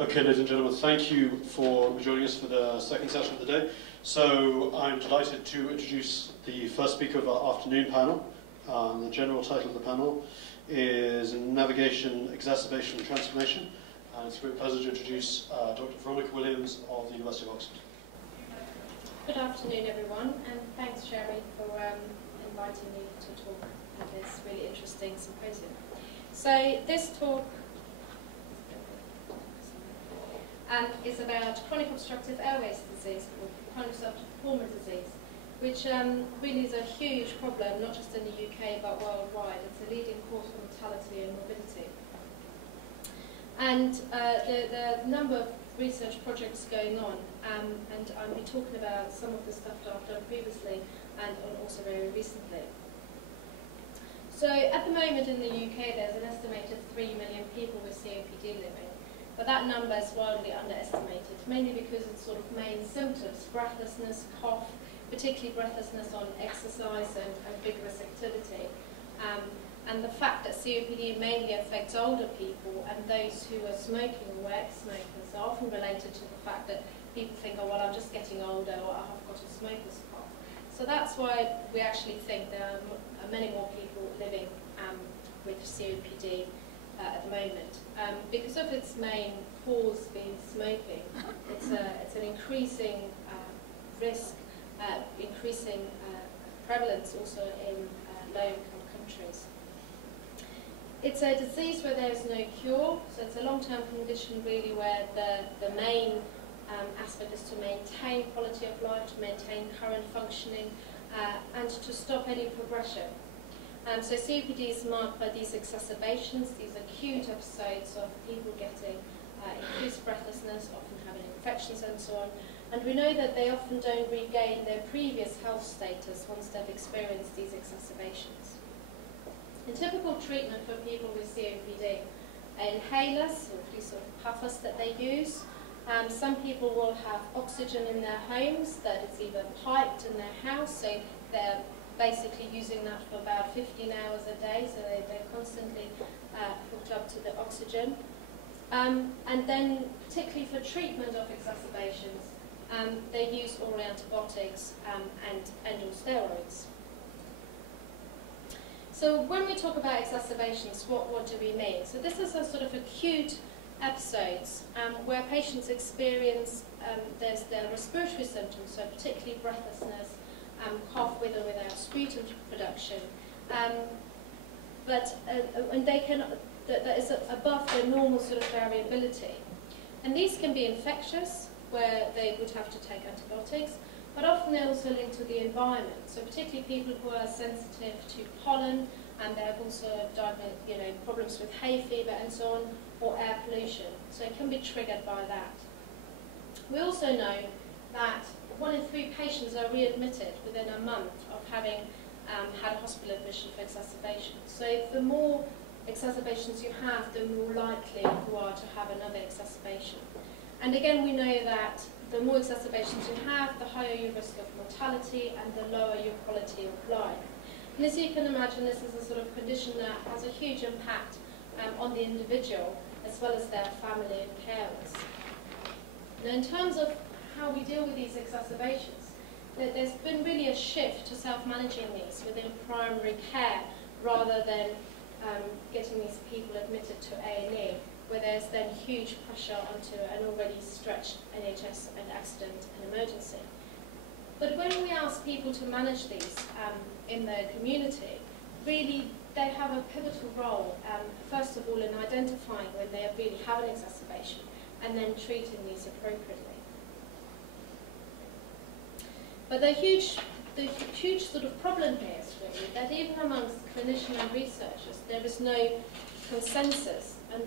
Okay, ladies and gentlemen, thank you for joining us for the second session of the day. So I'm delighted to introduce the first speaker of our afternoon panel. The general title of the panel is Navigation, Exacerbation and Transformation. And it's a great pleasure to introduce Dr. Veronika Williams of the University of Oxford. Good afternoon, everyone, and thanks, Sherry, for inviting me to talk at this really interesting symposium. So this talk is about chronic obstructive airways disease, or chronic obstructive pulmonary disease, which really is a huge problem, not just in the UK but worldwide. It's a leading cause of mortality and morbidity. And there are a number of research projects going on, and I'll be talking about some of the stuff that I've done previously and also very recently. So at the moment in the UK there's an estimated 3 million people with COPD living. But that number is wildly underestimated, mainly because its sort of main symptoms, breathlessness, cough, particularly breathlessness on exercise and vigorous activity, and the fact that COPD mainly affects older people and those who are smoking or ex-smokers are often related to the fact that people think, oh well, I'm just getting older, or I've got a smoker's cough. So that's why we actually think there are many more people living with COPD at the moment. Because of its main cause being smoking, it's an increasing risk, increasing prevalence also in low-income countries. It's a disease where there is no cure, so it's a long-term condition really where the main aspect is to maintain quality of life, to maintain current functioning, and to stop any progression. So COPD is marked by these exacerbations, these acute episodes of people getting increased breathlessness, often having infections and so on. And we know that they often don't regain their previous health status once they've experienced these exacerbations. In typical treatment for people with COPD, inhalers, or these sort of puffers that they use. Some people will have oxygen in their homes that is either piped in their house, so they're basically using that for about 15 hours a day, so they're constantly hooked up to the oxygen. And then, particularly for treatment of exacerbations, they use oral antibiotics and or steroids. So when we talk about exacerbations, what do we mean? So this is a sort of acute episodes where patients experience their respiratory symptoms, so particularly breathlessness, cough with or without sputum production, and they can that is above the normal sort of variability. And these can be infectious, where they would have to take antibiotics, but often they're also linked to the environment. So particularly people who are sensitive to pollen, and they have also problems with hay fever and so on, or air pollution. So it can be triggered by that. We also know that 1 in 3 patients are readmitted within a month of having had a hospital admission for exacerbations. So the more exacerbations you have, the more likely you are to have another exacerbation. And again, we know that the more exacerbations you have, the higher your risk of mortality and the lower your quality of life. And as you can imagine, this is a sort of condition that has a huge impact on the individual as well as their family and carers. Now, in terms of how we deal with these exacerbations, there's been really a shift to self-managing these within primary care rather than getting these people admitted to A&E, where there's then huge pressure onto an already stretched NHS and accident and emergency. But when we ask people to manage these in their community, really they have a pivotal role, first of all in identifying when they really have an exacerbation and then treating these appropriately. But the huge sort of problem here is really that even amongst clinicians and researchers, there is no consensus on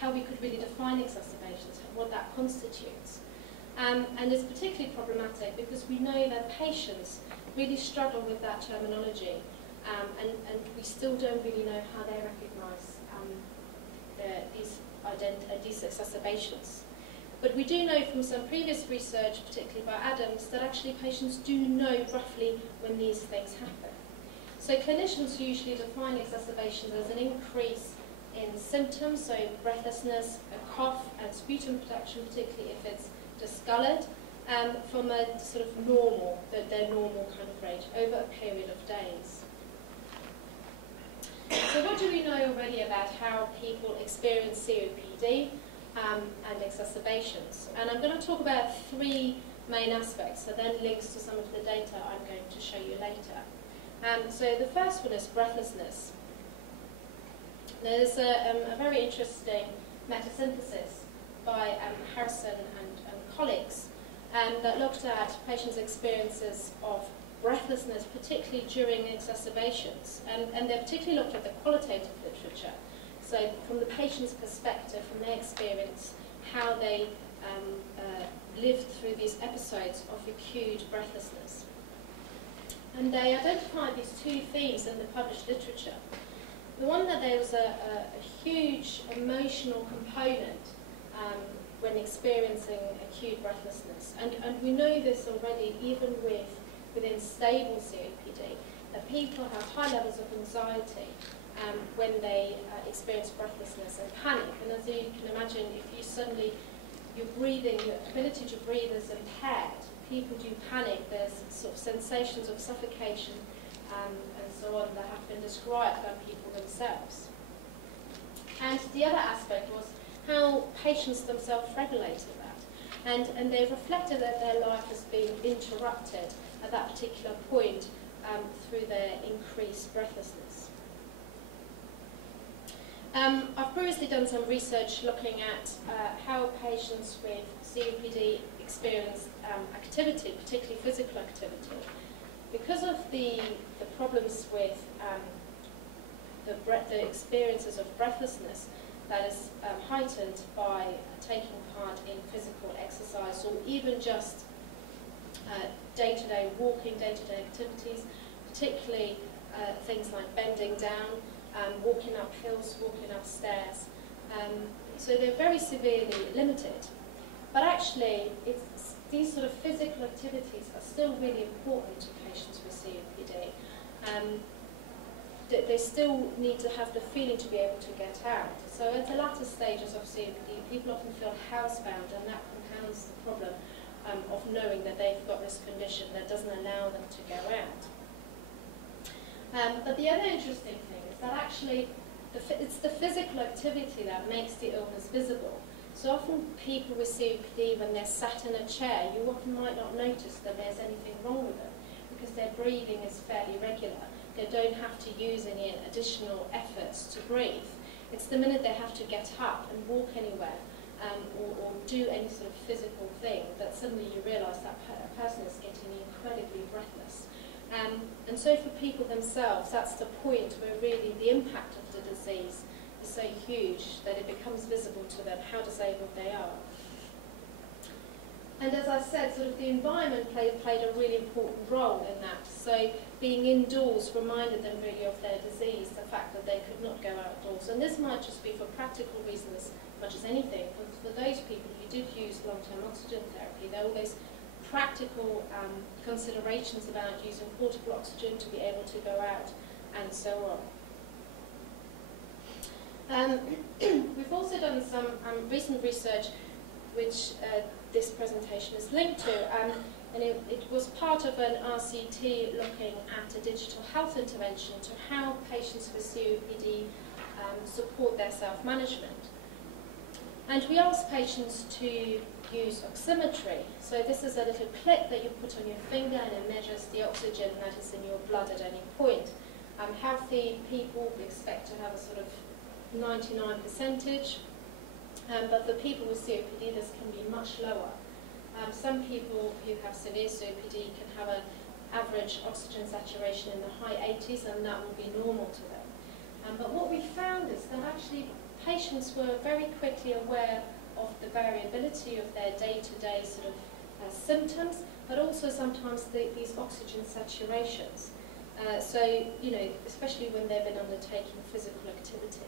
how we could really define exacerbations, what that constitutes. And it's particularly problematic because we know that patients really struggle with that terminology, and we still don't really know how they recognise these exacerbations. But we do know from some previous research, particularly by Adams, that actually patients do know roughly when these things happen. So clinicians usually define exacerbations as an increase in symptoms, so breathlessness, a cough, and sputum production, particularly if it's discoloured, from a sort of normal, their normal kind of rate, over a period of days. So what do we know already about how people experience COPD and exacerbations? And I'm going to talk about three main aspects, so then links to some of the data I'm going to show you later. So the first one is breathlessness. There's a very interesting meta-synthesis by Harrison and colleagues that looked at patients' experiences of breathlessness, particularly during exacerbations. And they particularly looked at the qualitative literature. So from the patient's perspective, from their experience, how they lived through these episodes of acute breathlessness. And they identified these two themes in the published literature. The one that there was a huge emotional component when experiencing acute breathlessness. And we know this already even within stable COPD, that people have high levels of anxiety when they experience breathlessness and panic. And as you can imagine, if you suddenly, your ability to breathe is impaired, people do panic. There's sort of sensations of suffocation and so on that have been described by people themselves. And the other aspect was how patients themselves regulated that. And they reflected that their life has been interrupted at that particular point through their increased breathlessness. I've previously done some research looking at how patients with COPD experience activity, particularly physical activity. Because of the problems with the experiences of breathlessness that is heightened by taking part in physical exercise or even just day-to-day walking, day-to-day activities, particularly things like bending down, walking up hills, walking up stairs. So they're very severely limited. But actually, these sort of physical activities are still really important to patients with COPD. They still need to have the feeling to be able to get out. So at the latter stages of COPD, people often feel housebound, and that compounds the problem of knowing that they've got this condition that doesn't allow them to go out. But the other interesting thing is that actually it's the physical activity that makes the illness visible. So often people with COPD, when they're sat in a chair, you often might not notice that there's anything wrong with them because their breathing is fairly regular. They don't have to use any additional efforts to breathe. It's the minute they have to get up and walk anywhere or do any sort of physical thing that suddenly you realise that person is getting incredibly breathless. And so for people themselves, that's the point where really the impact of the disease is so huge that it becomes visible to them how disabled they are. And as I said, sort of the environment played a really important role in that. So being indoors reminded them really of their disease, the fact that they could not go outdoors. And this might just be for practical reasons as much as anything. For those people who did use long-term oxygen therapy, there were all those practical considerations about using portable oxygen to be able to go out and so on. We've also done some recent research which this presentation is linked to, and it was part of an RCT looking at a digital health intervention to how patients with COPD support their self-management. And we asked patients to use oximetry. So this is a little clip that you put on your finger and it measures the oxygen that is in your blood at any point. Healthy people expect to have a sort of 99%, but for people with COPD this can be much lower. Some people who have severe COPD can have an average oxygen saturation in the high 80s, and that will be normal to them. But what we found is that actually patients were very quickly aware of the variability of their day-to-day sort of symptoms, but also sometimes these oxygen saturations. So, you know, especially when they've been undertaking physical activity.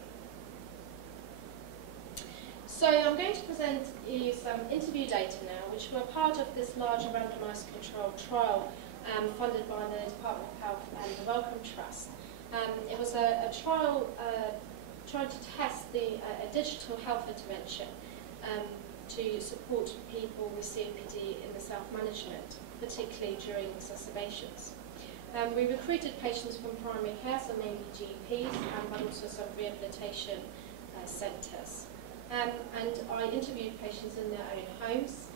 So I'm going to present you some interview data now, which were part of this large randomized controlled trial funded by the Department of Health and the Wellcome Trust. It was a trial trying to test a digital health intervention to support people with COPD in the self-management, particularly during exacerbations. We recruited patients from primary care, so mainly GPs, but also some rehabilitation centres. And I interviewed patients in their own homes,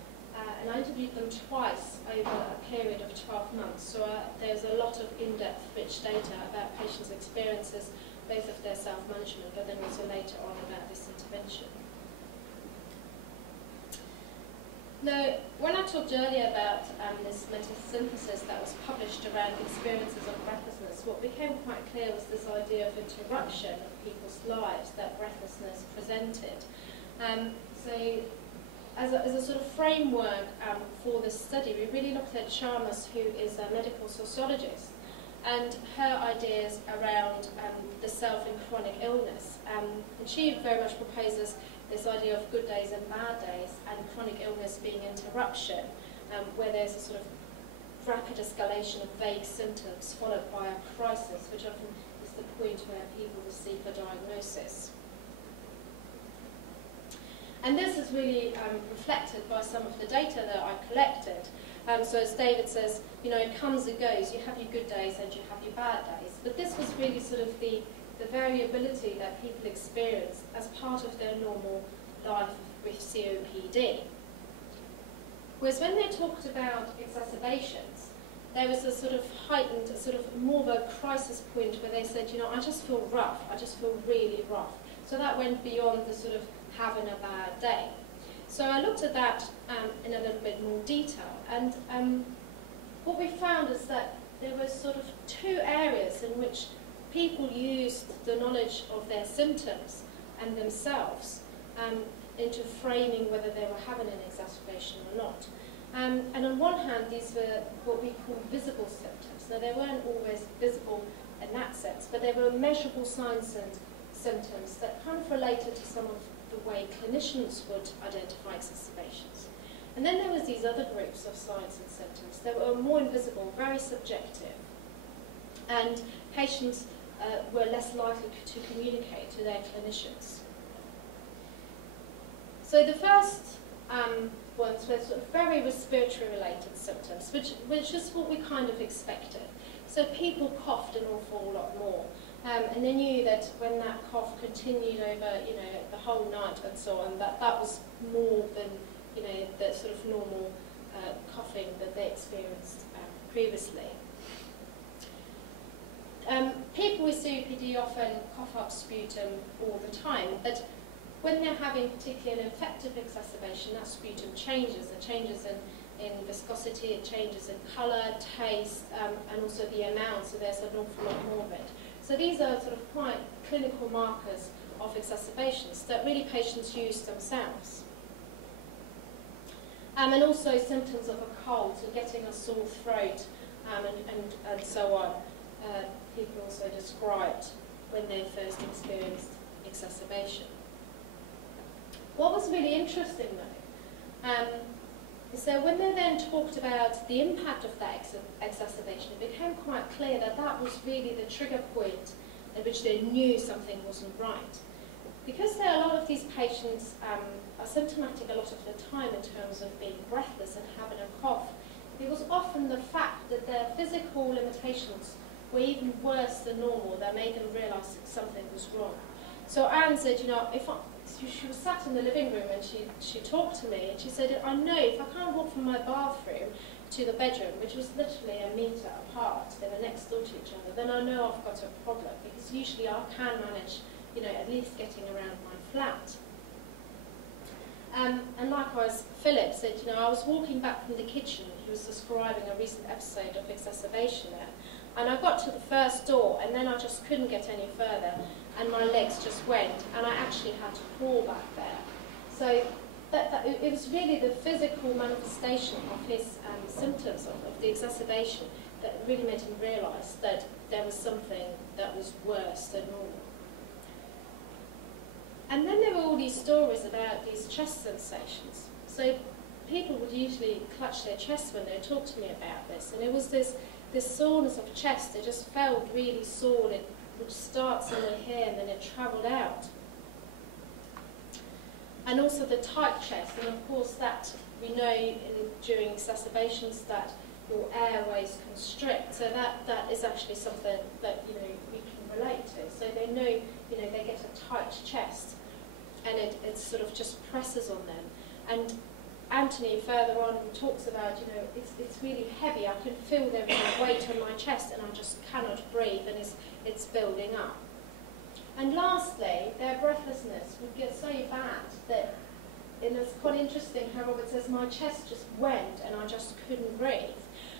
and I interviewed them twice over a period of 12 months. So there's a lot of in-depth, rich data about patients' experiences, both of their self-management, but then also later on about this intervention. Now, when I talked earlier about this meta-synthesis that was published around experiences of breathlessness, what became quite clear was this idea of interruption of people's lives that breathlessness presented. So, as a sort of framework for this study, we really looked at Chalmers, who is a medical sociologist, and her ideas around the self in chronic illness. And she very much proposes this idea of good days and bad days, and chronic illness being interruption, where there's a sort of rapid escalation of vague symptoms followed by a crisis, which often is the point where people receive a diagnosis. And this is really reflected by some of the data that I collected. So as David says, you know, it comes and goes. You have your good days and you have your bad days. But this was really sort of the variability that people experience as part of their normal life with COPD. Whereas when they talked about exacerbations, there was a sort of heightened, sort of more of a crisis point where they said, you know, I just feel rough, I just feel really rough. So that went beyond the sort of having a bad day. So I looked at that in a little bit more detail, and what we found is that there were sort of two areas in which people used the knowledge of their symptoms and themselves into framing whether they were having an exacerbation or not. And on one hand, these were what we call visible symptoms. Now, they weren't always visible in that sense, but they were measurable signs and symptoms that kind of related to some of the way clinicians would identify exacerbations. And then there was these other groups of signs and symptoms that were more invisible, very subjective, and patients were less likely to communicate to their clinicians. So the first ones were sort of very respiratory-related symptoms, which is what we kind of expected. So people coughed an awful lot more, and they knew that when that cough continued over, you know, the whole night and so on, that was more than, you know, the sort of normal coughing that they experienced previously. People with COPD often cough up sputum all the time, but when they're having particularly an infective exacerbation, that sputum changes. It changes in viscosity, it changes in colour, taste, and also the amount, so there's an awful lot more of it. So these are sort of quite clinical markers of exacerbations that really patients use themselves. And also symptoms of a cold, so getting a sore throat, and so on. People also described when they first experienced exacerbation. What was really interesting though, is that when they then talked about the impact of that exacerbation, it became quite clear that that was really the trigger point at which they knew something wasn't right. Because there are a lot of these patients are symptomatic a lot of the time in terms of being breathless and having a cough, it was often the fact that their physical limitations were even worse than normal that made them realise that something was wrong. So Anne said, you know, she was sat in the living room and she talked to me and she said, I know if I can't walk from my bathroom to the bedroom, which was literally a metre apart, they were next door to each other, then I know I've got a problem, because usually I can manage, you know, at least getting around my flat. And likewise, Philip said, you know, I was walking back from the kitchen, he was describing a recent episode of exacerbation there, and I got to the first door and then I just couldn't get any further and my legs just went and I actually had to crawl back there. So it was really the physical manifestation of his symptoms of the exacerbation that really made him realise that there was something that was worse than normal. And then there were all these stories about these chest sensations. So people would usually clutch their chest when they talked to me about this, and it was this soreness of chest. It just felt really sore. would start somewhere here and then it travelled out. And also the tight chest, and of course that we know during exacerbations that your airways constrict, so that is actually something that we can relate to. So they know they get a tight chest, and it sort of just presses on them. And Anthony further on talks about it's really heavy. I can feel there is a weight on my chest, and I just cannot breathe, and it's building up. And lastly, their breathlessness would get so bad that, and it's quite interesting how Robert says, my chest just went and I just couldn't breathe.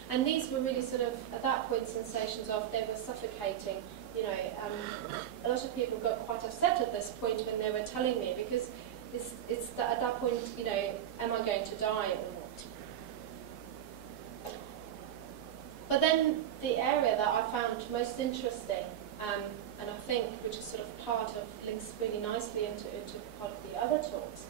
And these were really sort of, at that point, sensations of they were suffocating. A lot of people got quite upset at this point when they were telling me, because it's that at that point, am I going to die or not? But then the area that I found most interesting, and I think which is sort of part of, links really nicely into part of the other talks,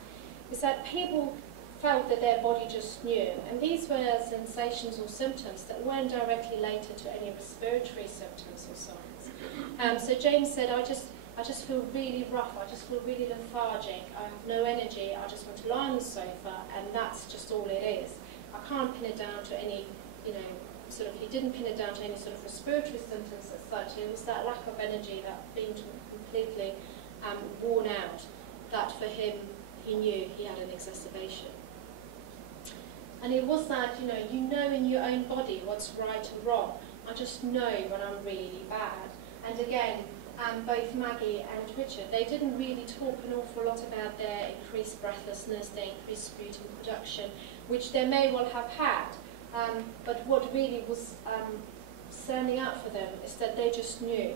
is that people felt that their body just knew, and these were sensations or symptoms that weren't directly related to any respiratory symptoms or signs. So James said, I just feel really rough, I just feel really lethargic, I have no energy, I just want to lie on the sofa, and that's just all it is. I can't pin it down to any, he didn't pin it down to any sort of respiratory symptoms as such. It was that lack of energy, that being completely worn out, that for him, he knew he had an exacerbation. And it was that, you know in your own body what's right and wrong. I just know when I'm really bad. And again, both Maggie and Richard, they didn't really talk an awful lot about their increased breathlessness, their increased sputum production, which they may well have had. But what really was standing out for them is that they just knew.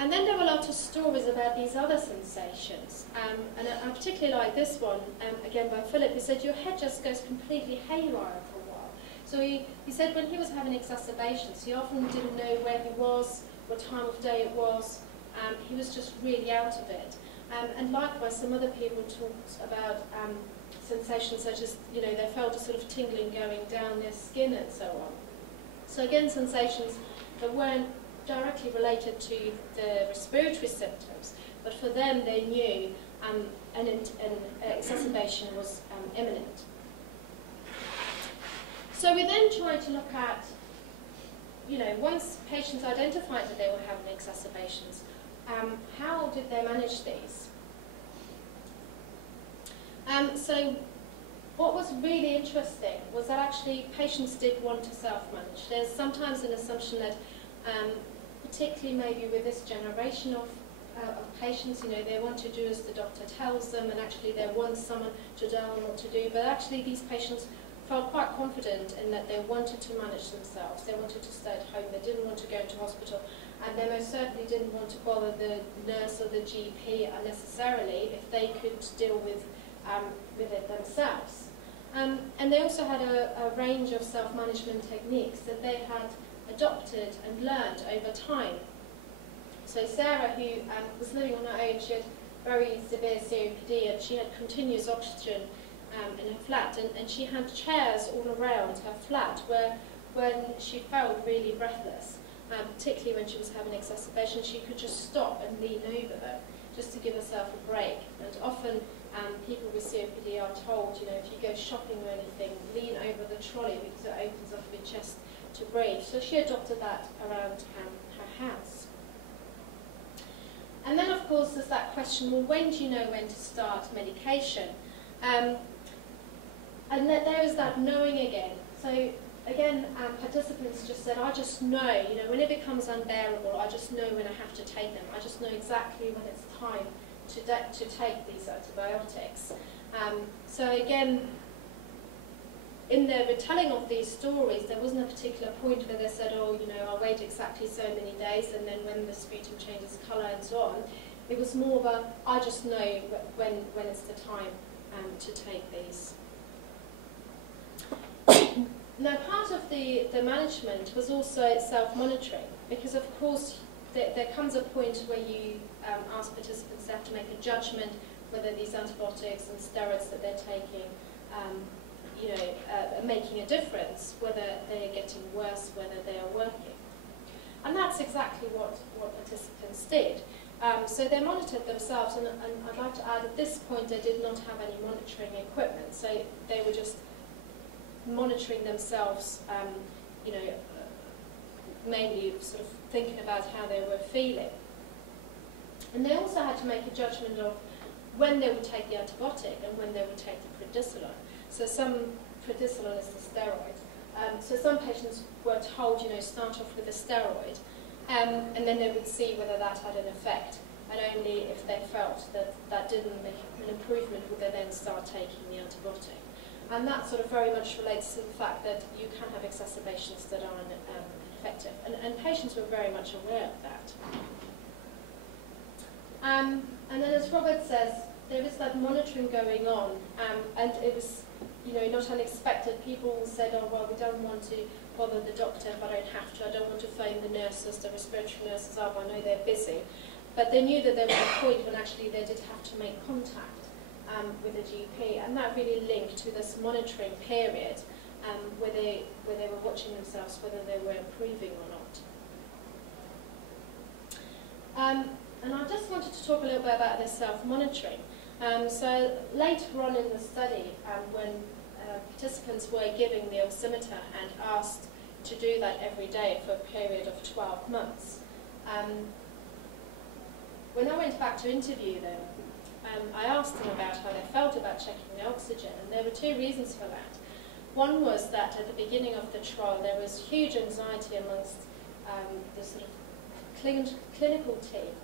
And then there were a lot of stories about these other sensations. And I particularly like this one, again by Philip. He said, your head just goes completely haywire for a while. So he said when he was having exacerbations, he often didn't know where he was, what time of day it was. He was just really out of it. And likewise, some other people talked about sensations such as, they felt a sort of tingling going down their skin and so on. So again, sensations that weren't directly related to the respiratory symptoms, but for them they knew an exacerbation was imminent. So we then tried to look at, once patients identified that they were having exacerbations, how did they manage these? So what was really interesting was that actually patients did want to self-manage. There's sometimes an assumption that particularly maybe with this generation of patients, they want to do as the doctor tells them, and actually they want someone to tell them what to do, but actually these patients felt quite confident in that they wanted to manage themselves, they wanted to stay at home, they didn't want to go into hospital, and they most certainly didn't want to bother the nurse or the GP unnecessarily if they could deal with it themselves. And they also had a range of self-management techniques that they had adopted and learned over time. So Sarah, who was living on her own, she had very severe COPD and she had continuous oxygen in her flat, and she had chairs all around her flat where when she felt really breathless, particularly when she was having exacerbation, she could just stop and lean over them just to give herself a break. And often people with COPD are told, if you go shopping or anything, lean over the trolley because it opens up your chest to breathe. So she adopted that around her house. And then, of course, there's that question, well, when do you know when to start medication? And there is that knowing again. So, again, participants just said, I just know, when it becomes unbearable, I just know when I have to take them. I just know exactly when it's time to take these antibiotics. So, again, in their retelling of these stories, there wasn't a particular point where they said, oh, I'll wait exactly so many days, and then when the sputum changes colour and so on. It was more of a, I just know when it's the time to take these. Now, part of the management was also self-monitoring, because of course there comes a point where you ask participants to have to make a judgment whether these antibiotics and steroids that they're taking are making a difference, whether they're getting worse, whether they are working. And that's that's exactly what participants did. So they monitored themselves, and I'd like to add at this point they did not have any monitoring equipment, so they were just monitoring themselves, you know, mainly sort of thinking about how they were feeling. And they also had to make a judgment of when they would take the antibiotic and when they would take the prednisolone. So prednisolone is the steroid. So some patients were told, you know, start off with a steroid, and then they would see whether that had an effect. And only if they felt that that didn't make an improvement would they then start taking the antibiotic. And that sort of very much relates to the fact that you can have exacerbations that aren't effective. And patients were very much aware of that. And then, as Robert says, there is that monitoring going on, and it was, you know, not unexpected. People said, oh, well, we don't want to bother the doctor, but I don't have to. I don't want to phone the nurses, the respiratory nurses up. I know they're busy. But they knew that there was a point when actually they did have to make contact with a GP, and that really linked to this monitoring period where they were watching themselves whether they were improving or not. And I just wanted to talk a little bit about this self-monitoring. So later on in the study, when participants were giving the oximeter and asked to do that every day for a period of 12 months, when I went back to interview them, I asked them about how they felt about checking the oxygen, and there were two reasons for that. One was that at the beginning of the trial there was huge anxiety amongst the sort of clinical team,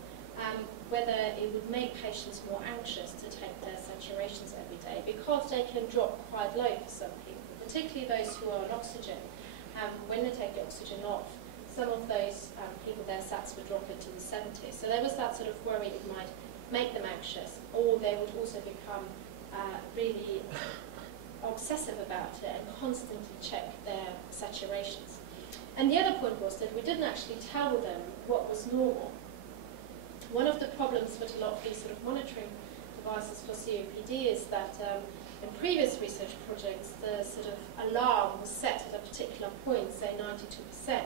whether it would make patients more anxious to take their saturations every day, because they can drop quite low for some people, particularly those who are on oxygen. When they take the oxygen off, some of those people, their sats would drop into the 70s. So there was that sort of worry it might make them anxious, or they would also become really obsessive about it and constantly check their saturations. And the other point was that we didn't actually tell them what was normal. One of the problems with a lot of these sort of monitoring devices for COPD is that in previous research projects, the sort of alarm was set at a particular point, say 92%.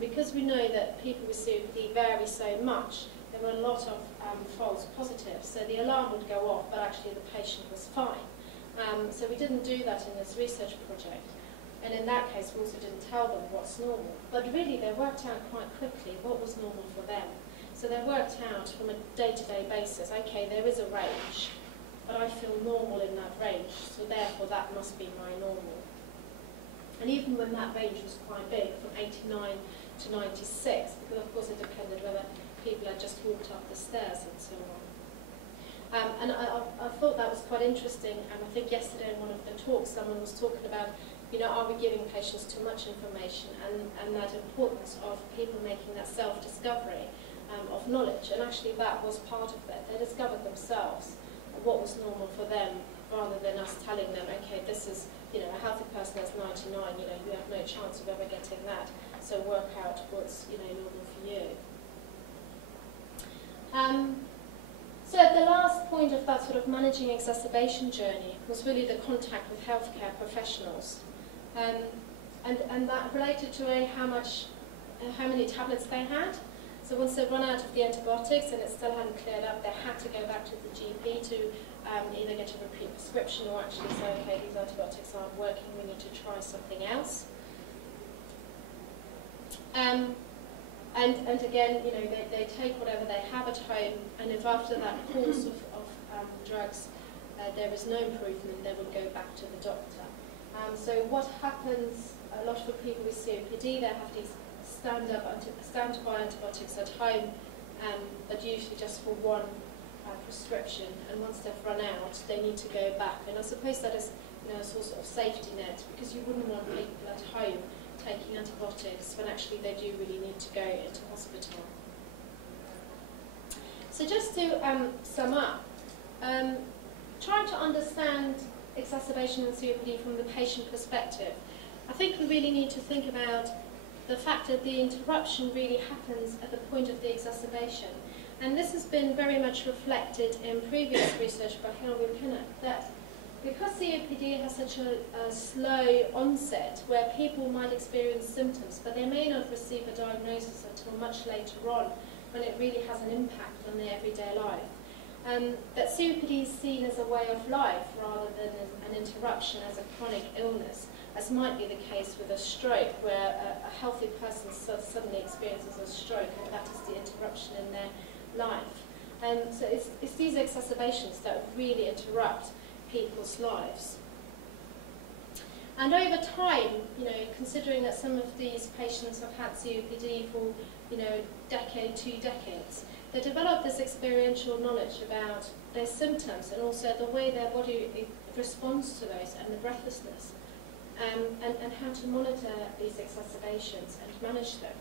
Because we know that people with COPD vary so much, there were a lot of false positives. So the alarm would go off, but actually the patient was fine. So we didn't do that in this research project. And in that case, we also didn't tell them what's normal. But really, they worked out quite quickly what was normal for them. So they worked out from a day-to-day basis, okay, there is a range, but I feel normal in that range, so therefore that must be my normal. And even when that range was quite big, from 89 to 96, because of course it depended whether people had just walked up the stairs and so on. And I thought that was quite interesting, and I think yesterday in one of the talks someone was talking about, you know, are we giving patients too much information, and that importance of people making that self-discovery of knowledge, and actually that was part of it. They discovered themselves what was normal for them, rather than us telling them, okay, this is, you know, a healthy person that's 99, you know, you have no chance of ever getting that, so work out what's, you know, normal for you. So the last point of that sort of managing exacerbation journey was really the contact with healthcare professionals. And that related to how many tablets they had. So once they'd run out of the antibiotics and it still hadn't cleared up, they had to go back to the GP to either get a repeat prescription or actually say, okay, these antibiotics aren't working, we need to try something else. And again, you know, they take whatever they have at home, and if after that course of drugs there is no improvement, they will go back to the doctor. So what happens, a lot of people with COPD, they have these standby antibiotics at home, but usually just for one prescription, and once they've run out, they need to go back. And I suppose that is, you know, a sort of safety net, because you wouldn't want people at home taking antibiotics when actually they do really need to go into hospital. So just to sum up, trying to understand exacerbation in COPD from the patient perspective, I think we really need to think about the fact that the interruption really happens at the point of the exacerbation. And this has been very much reflected in previous research by Henry Pinnock, that because COPD has such a slow onset, where people might experience symptoms, but they may not receive a diagnosis until much later on, when it really has an impact on their everyday life. That COPD is seen as a way of life rather than as an interruption, as a chronic illness, as might be the case with a stroke, where a healthy person suddenly experiences a stroke, and that is the interruption in their life. So it's these exacerbations that really interrupt people's lives. And over time, considering that some of these patients have had COPD for, a decade, 2 decades, they develop this experiential knowledge about their symptoms and also the way their body responds to those, and the breathlessness, and how to monitor these exacerbations and manage them.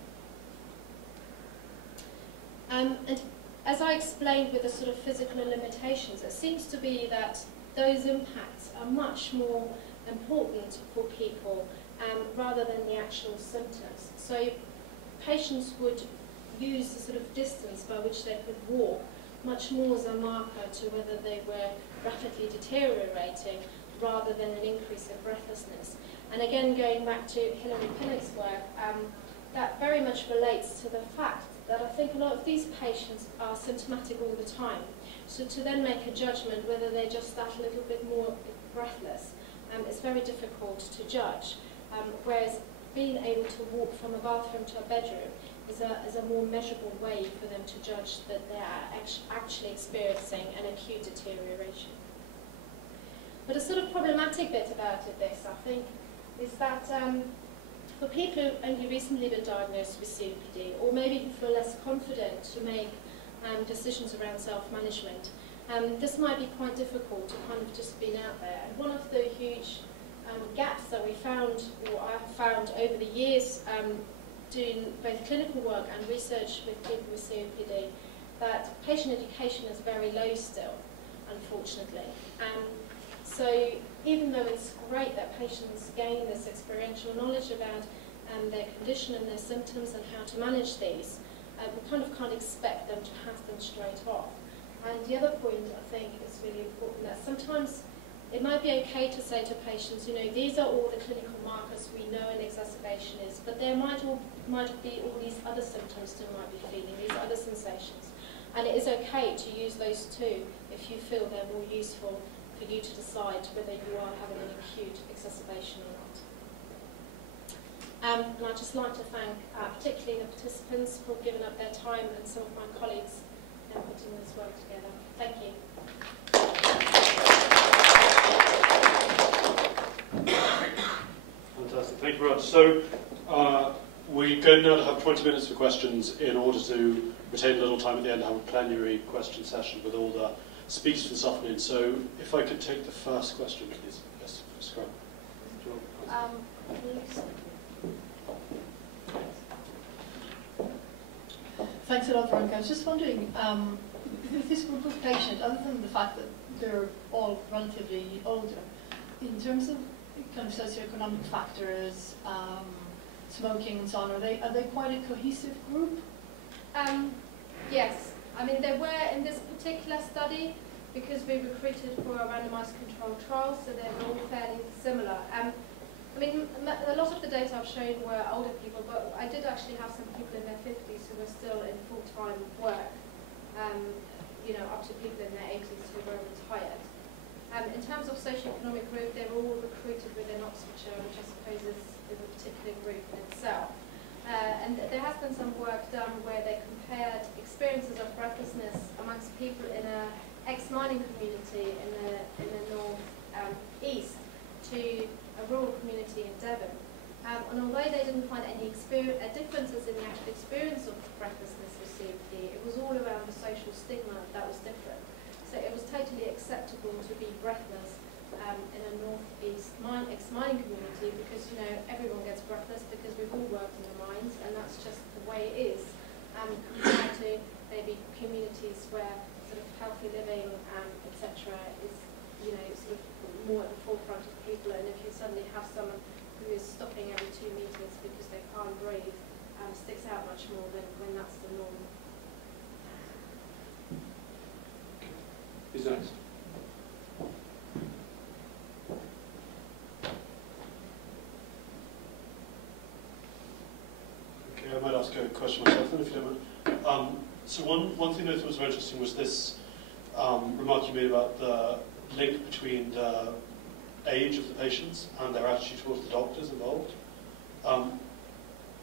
And as I explained with the sort of physical limitations, it seems to be that those impacts are much more important for people rather than the actual symptoms. So patients would use the sort of distance by which they could walk much more as a marker to whether they were rapidly deteriorating rather than an increase in breathlessness. And again, going back to Hilary Pinnock's work, that very much relates to the fact that I think a lot of these patients are symptomatic all the time. So to then make a judgment whether they're just that little bit more breathless, it's very difficult to judge. Whereas being able to walk from a bathroom to a bedroom is a more measurable way for them to judge that they are actually experiencing an acute deterioration. But a sort of problematic bit about this, I think, is that for people who've only recently been diagnosed with COPD, or maybe who feel less confident to make decisions around self-management, this might be quite difficult to kind of just being out there. And one of the huge gaps that we found, or I've found over the years, doing both clinical work and research with people with COPD, that patient education is very low still, unfortunately. So even though it's great that patients gain this experiential knowledge about their condition and their symptoms and how to manage these, we kind of can't expect them to have them straight off. And the other point, I think, is really important, that sometimes it might be okay to say to patients, these are all the clinical markers we know an exacerbation is, but there might be all these other symptoms they might be feeling, these other sensations. And it is okay to use those too if you feel they're more useful for you to decide whether you are having an acute exacerbation or not. And I'd just like to thank particularly the participants for giving up their time, and some of my colleagues in putting this work together. Thank you. Fantastic, thank you very much. So we're going now to have 20 minutes for questions in order to retain a little time at the end to have a plenary question session with all the speakers for this afternoon. So if I could take the first question, please. Yes, Scrum. Thanks a lot, Veronika. I was just wondering, with this group of patients, other than the fact that they're all relatively older, in terms of kind of socioeconomic factors, smoking and so on, are they quite a cohesive group? Yes. I mean, they were in this particular study because we recruited for a randomized controlled trial, so they were all fairly similar. I mean, a lot of the data I've shown were older people, but I did actually have some people in their 50s who were still in full-time work, up to people in their 80s who were retired. In terms of socioeconomic group, they were all recruited within Oxfordshire, which I suppose is a particular group in itself. And there has been some work done where they compared experiences of breathlessness amongst people in an ex-mining community in the north east to a rural community in Devon. And although they didn't find any differences in the actual experience of breathlessness with COPD, it was all around the social stigma that was different. So it was totally acceptable to be breathless in a northeast ex-mining community because, everyone gets breathless because we've all worked in the mines, and that's just the way it is, compared to maybe communities where sort of healthy living, etc. is, sort of more at the forefront of people, and if you suddenly have someone who is stopping every 2 meters because they can't breathe, sticks out much more than when that's the norm. Who's next? ask a question myself then, if you don't mind. So one thing that I thought was very interesting was this remark you made about the link between the age of the patients and their attitude towards the doctors involved.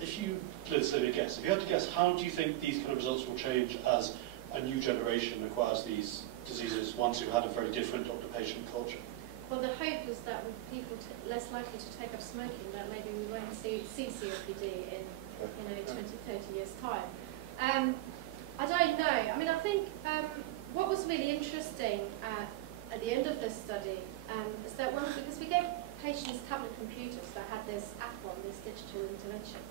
If you, let's say, guess, if you had to guess, how do you think these kind of results will change as a new generation acquires these diseases, ones who had a very different doctor-patient culture? Well, the hope is that with people less likely to take up smoking, that maybe we won't see COPD in 20, 30 years' time. I don't know. I mean, I think what was really interesting at the end of this study is that because we gave patients tablet computers that had this app on, this digital intervention,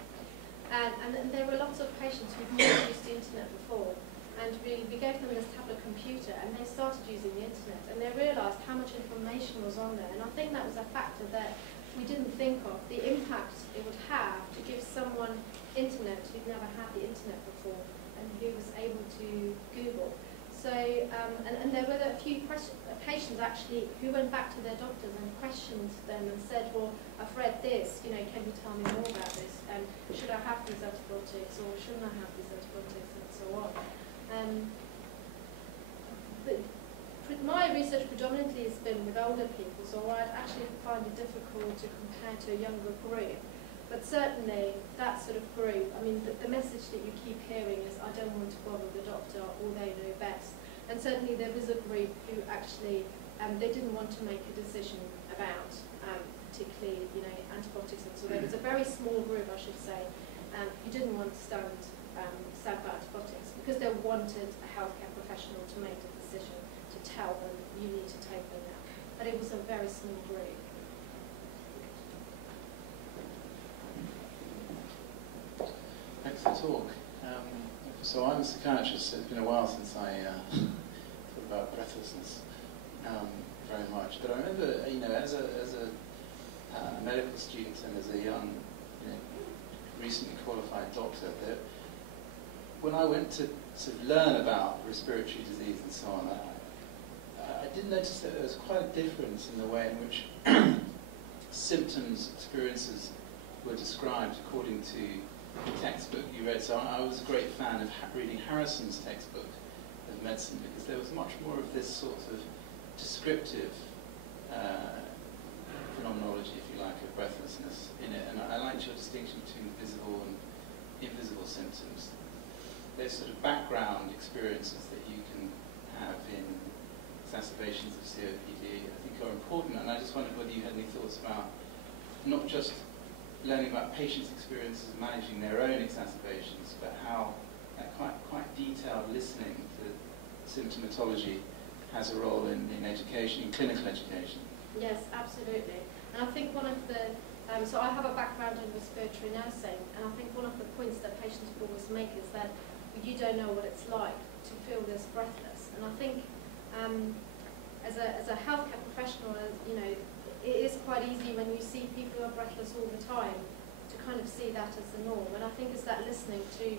and there were lots of patients who'd never used the internet before, and we gave them this tablet computer, and they started using the internet, and they realised how much information was on there, and I think that was a factor that we didn't think of, the impact it would have to give someone internet who'd never had the internet before, and who was able to Google. So, and there were a few patients actually who went back to their doctors and questioned them and said, well, I've read this, can you tell me more about this? Should I have these antibiotics or shouldn't I have these antibiotics, and so on. My research predominantly has been with older people, so I actually find it difficult to compare to a younger group. But certainly, that sort of group, I mean, the message that you keep hearing is, I don't want to bother the doctor, or they know best. And certainly there was a group who actually, they didn't want to make a decision about, particularly, antibiotics. And so there was a very small group, I should say, who didn't want to stand for antibiotics, because they wanted a healthcare professional to make the decision, to tell them, you need to take them now. But it was a very small group. Thanks for the talk. So I'm a psychiatrist. It's been a while since I thought about breathlessness very much. But I remember, as a medical student and as a young, recently qualified doctor, that when I went to learn about respiratory disease and so on, I did notice that there was quite a difference in the way in which symptoms, experiences were described according to the textbook you read. So I was a great fan of reading Harrison's textbook of medicine, because there was much more of this sort of descriptive phenomenology, if you like, of breathlessness in it. And I liked your distinction between visible and invisible symptoms. There's sort of background experiences that you can have in exacerbations of COPD, I think are important. And I just wondered whether you had any thoughts about not just learning about patients' experiences of managing their own exacerbations, but how that quite detailed listening to symptomatology has a role in education, in clinical education. Yes, absolutely. And I think one of the, so I have a background in respiratory nursing, and I think one of the points that patients always make is that you don't know what it's like to feel this breathless. And I think as a healthcare professional, it is quite easy when you see people who are breathless all the time to kind of see that as the norm. And I think it's that listening to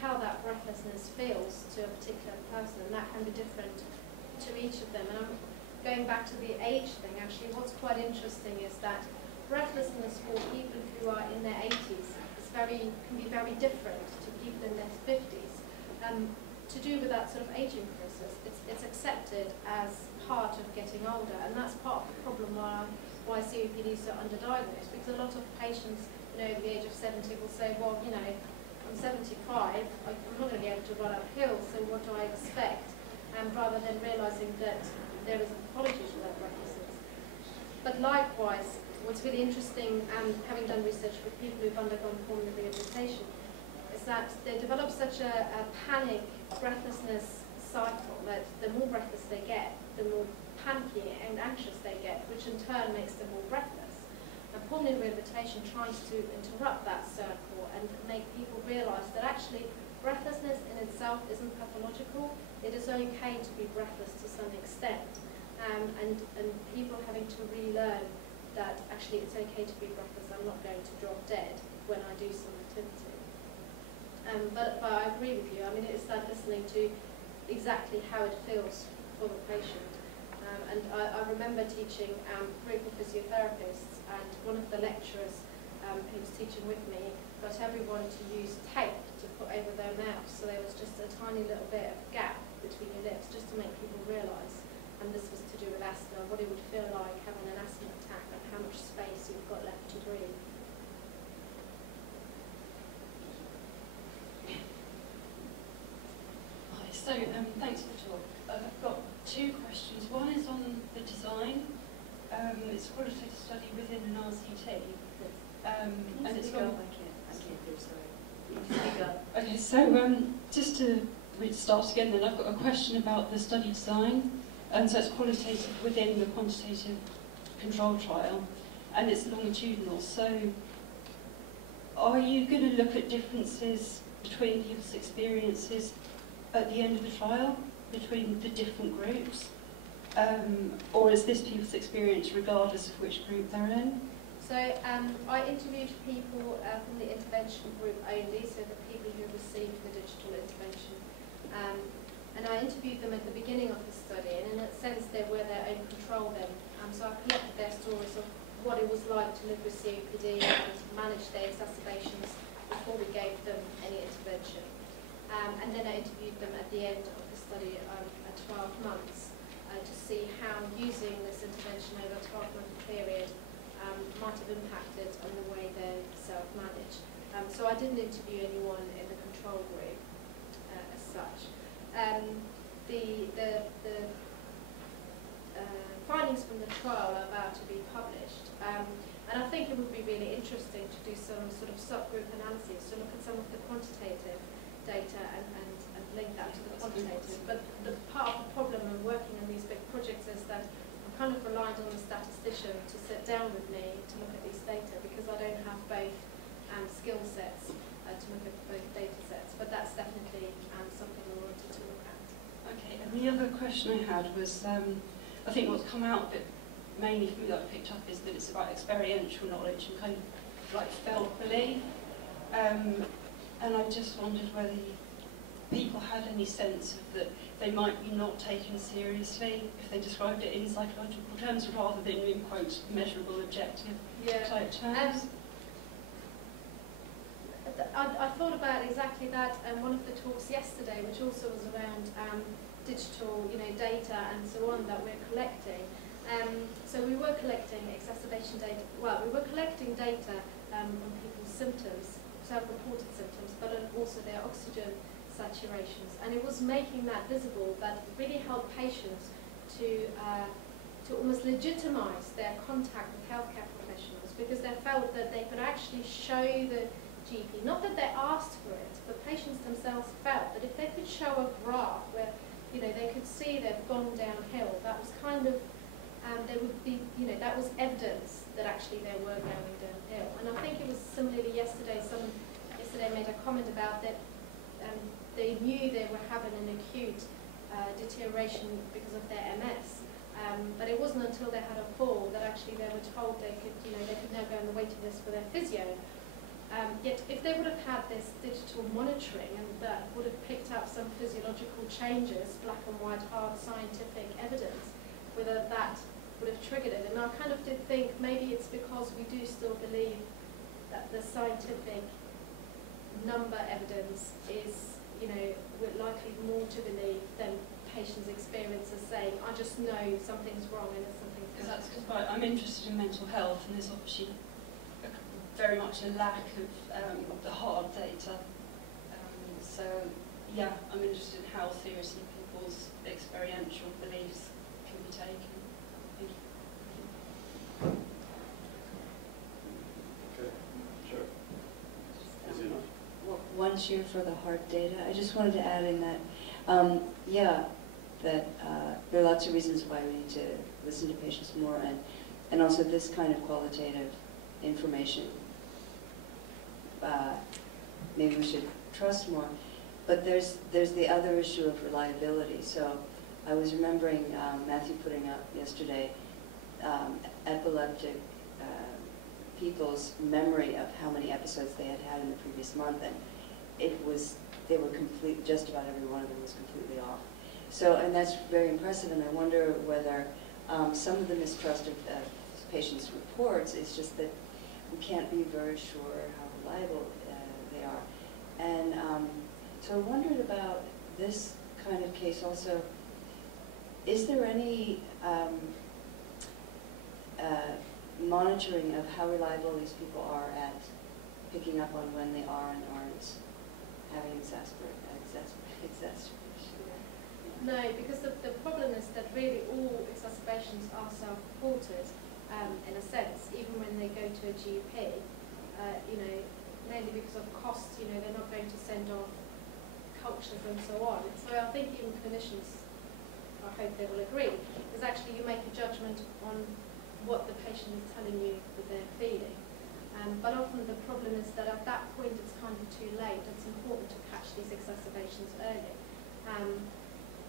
how that breathlessness feels to a particular person, and that can be different to each of them. And I'm going back to the age thing, actually, what's quite interesting is that breathlessness for people who are in their 80s can be very different to people in their 50s. To do with that sort of aging process, it's accepted as part of getting older, and that's part of the problem why COPD is so underdiagnosed, because a lot of patients, over the age of 70 will say, well, I'm 75, I'm not going to be able to run uphill, so what do I expect? Rather than realising that there is a pathology to that breathlessness. But likewise, what's really interesting, having done research with people who've undergone pulmonary rehabilitation, is that they develop such a panic breathlessness cycle that the more breathless they get, the more panicky and anxious they get, which in turn makes them more breathless. And pulmonary rehabilitation tries to interrupt that circle and make people realise that actually breathlessness in itself isn't pathological. It is okay to be breathless to some extent, and people having to relearn that actually it's okay to be breathless. I'm not going to drop dead when I do some activity. But I agree with you. I mean, it's that listening to exactly how it feels for the patient. And I remember teaching a group of physiotherapists, and one of the lecturers who was teaching with me got everyone to use tape to put over their mouth, so there was just a tiny little bit of gap between your lips, just to make people realise, and this was to do with asthma, what it would feel like having an asthma attack and how much space you've got left to breathe. Hi, so thanks for the talk. I've got two questions. One is on the design. It's a qualitative study within an RCT. And it's got... I can't hear, sorry. Speak up. Okay, so just to start again then, I've got a question about the study design. So it's qualitative within the quantitative control trial, and it's longitudinal. So are you going to look at differences between people's experiences at the end of the trial, between the different groups? Or is this people's experience regardless of which group they're in? So I interviewed people from the intervention group only, so the people who received the digital intervention. And I interviewed them at the beginning of the study, and in a sense they were their own control then. So I collected their stories of what it was like to live with COPD and manage their exacerbations before we gave them any intervention. And then I interviewed them at the end of the study at 12 months to see how using this intervention over a 12-month period might have impacted on the way they self-manage. So I didn't interview anyone in the control group as such. The findings from the trial are about to be published, and I think it would be really interesting to do some sort of subgroup analysis to look at some of the quantitative data and link that to the quantitative. But the part of the problem in working on these big projects is that I'm kind of reliant on the statistician to sit down with me to look at these data, because I don't have both skill sets to look at both data sets. But that's definitely something we wanted to look at. Okay, and the other question I had was, I think what's come out of it, mainly from that I picked up, is that it's about experiential knowledge and kind of like felt belief. And I just wondered whether people had any sense of that they might be not taken seriously if they described it in psychological terms rather than in, quote, measurable, objective type terms. I thought about exactly that one of the talks yesterday, which also was around digital, data and so on that we're collecting. So we were collecting exacerbation data. Well, we were collecting data on people's symptoms, self-reported symptoms, but also their oxygen saturations, and it was making that visible. That really helped patients to almost legitimize their contact with healthcare professionals, because they felt that they could actually show the GP, not that they asked for it, but patients themselves felt that if they could show a graph where they could see they've gone downhill, that was kind of there would be that was evidence that actually they were going downhill. And I think it was similarly yesterday. Someone yesterday made a comment about that. They knew they were having an acute deterioration because of their MS, but it wasn't until they had a fall that actually they were told they could now go on the waiting list for their physio. Yet, if they would have had this digital monitoring and that would have picked up some physiological changes, black and white, hard scientific evidence, whether that would have triggered it. And I kind of did think maybe it's because we do still believe that the scientific number evidence is, we're likely more to believe than patients' experiences saying, I just know something's wrong and something's Because that's because I'm interested in mental health, and there's obviously very much a lack of the hard data. So, yeah, I'm interested in how seriously people's experiential beliefs can be taken. Thank you. Okay, sure. Easy enough. One cheer for the hard data. I just wanted to add in that, that there are lots of reasons why we need to listen to patients more, and also this kind of qualitative information. Maybe we should trust more. But there's the other issue of reliability. So I was remembering Matthew putting up yesterday epileptic people's memory of how many episodes they had had in the previous month, and they were complete. Just about every one of them was completely off. So, and that's very impressive. And I wonder whether some of the mistrust of patients' reports is just that we can't be very sure how reliable they are. And so I wondered about this kind of case also. Is there any monitoring of how reliable these people are at picking up on when they are and aren't having exacerbation? No, because the problem is that really all exacerbations are self-reported in a sense, even when they go to a GP, mainly because of costs, they're not going to send off cultures and so on. So I think even clinicians, I hope they will agree, is actually you make a judgment on what the patient is telling you that they're feeling. But often the problem is that at that point it's kind of too late. It's important to catch these exacerbations early.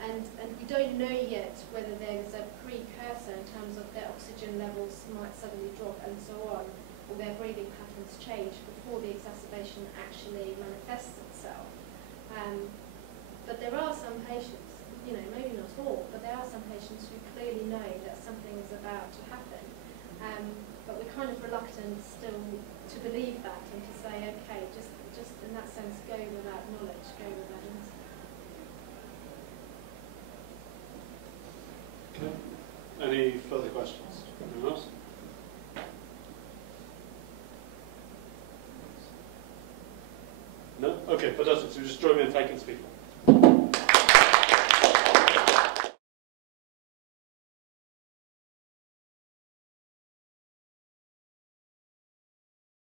And we don't know yet whether there's a precursor in terms of their oxygen levels might suddenly drop and so on, or their breathing patterns change before the exacerbation actually manifests itself. But there are some patients, maybe not all, but there are some patients who clearly know that something is about to happen. But we're kind of reluctant still to believe that and to say, okay, just in that sense, go with that knowledge, go with that insight. Okay. Any further questions? Anyone else? No? Okay, fantastic. So just join me in thanking the speaker.